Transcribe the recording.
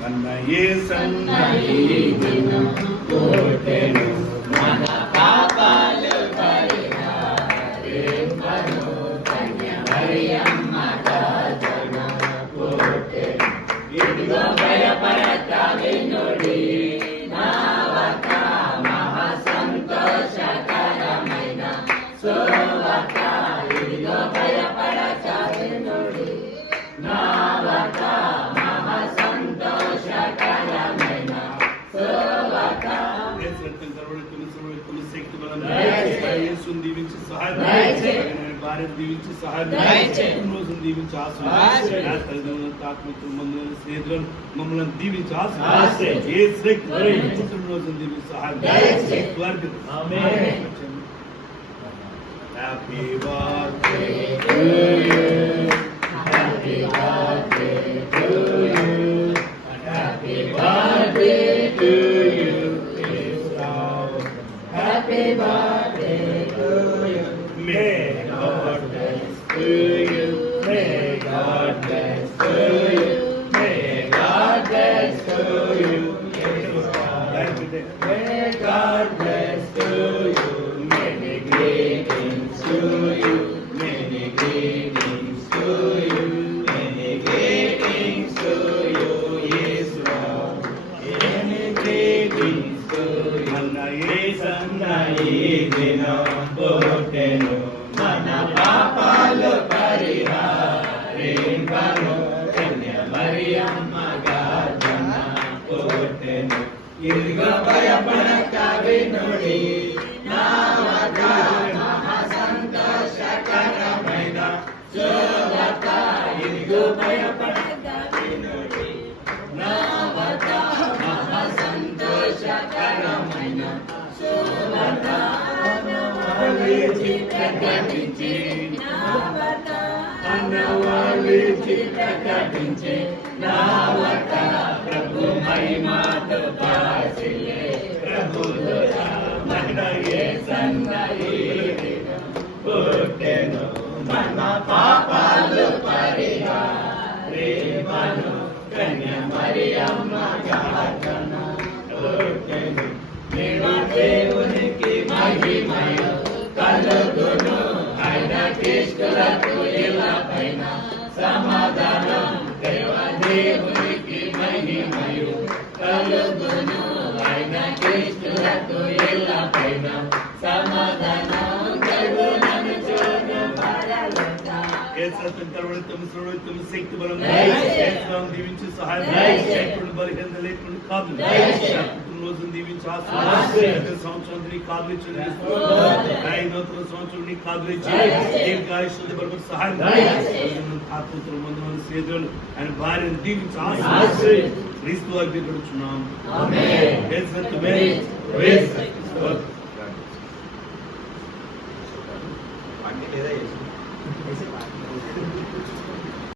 మన యేసన్న ఈ దినం పుట్టెను, మన పాపాలు పరిహరింపను, కన్య మరియమ్మ గర్భన పుట్టెను. ఇదిగో భయపడక వినుడి నావక, మహా సంతోషకరమైన శోభక. ఇదిగో భయపడక వినుడి నావక, మహా సంతోషకరమైన శోభక. దీవించి సహాయం, భార్యను దీవించి సహాయం, రోజును దీవించి ఆశీర్వాదం, స్నేహితులను మమ్మల్ని దీవించి ఆశీర్వాదం, రోజును దీవించి సహాయం. Happy birthday to you, happy birthday to you, happy birthday to you, happy birthday to you. May God bless to you, may God bless to you, may God bless to you, may God bless to you, many greetings to you, many greetings to you, many greetings to you, yes Lord, many greetings to you. Manna yesanna ee dinam పుట్టెను, మన పాపాలు పరిహరింపను, కన్య మరియమ్మ గర్భన పుట్టెను. ఇదిగో భయపడక వినుడి నావక, మహా సంతోషకరమైన శోభక. ఇదిగో భయపడక వినుడి నావక, మహా సంతోషకరమైన శోభక. ప్రకటించే ప్రకటించే నావక, ప్రభు మహిమాతో పాసిలే ప్రభులో మన యేసన్న ఈ దినం పుట్టెను, మన పాపాలు పరిహరింపను, కన్య మరియమ్మ గర్భన పుట్టెను. నేడు దేవునికి మహిమయు కలుగును, ఆయన క్రీస్తులకు ఇళ్ళపైన సమాధానం. దేవదేవునికి మహిమయు కలుగును, ఆయన క్రీస్తులకు ఇళ్ళపైన సమాధానం. జరుగునను చూడు పరలోక. శక్తి బలం దీవించి సహాయం, బలిహీనత లేకుండా కాదు, రోజును దీవించి ఆశీర్వాదం, సంవత్సరం నీ కాదులు ఇచ్చింది, నూతన సంవత్సరం నీ కాదులు ఇచ్చి దీర్ఘాయుష్యులతో బరువు సహాయం, ఆత్మతులు మంది స్నేహితులు ఆయన భార్యను దీవించి ఆశీర్వాదం. క్రీస్తు వారికి గడుచున్నాం.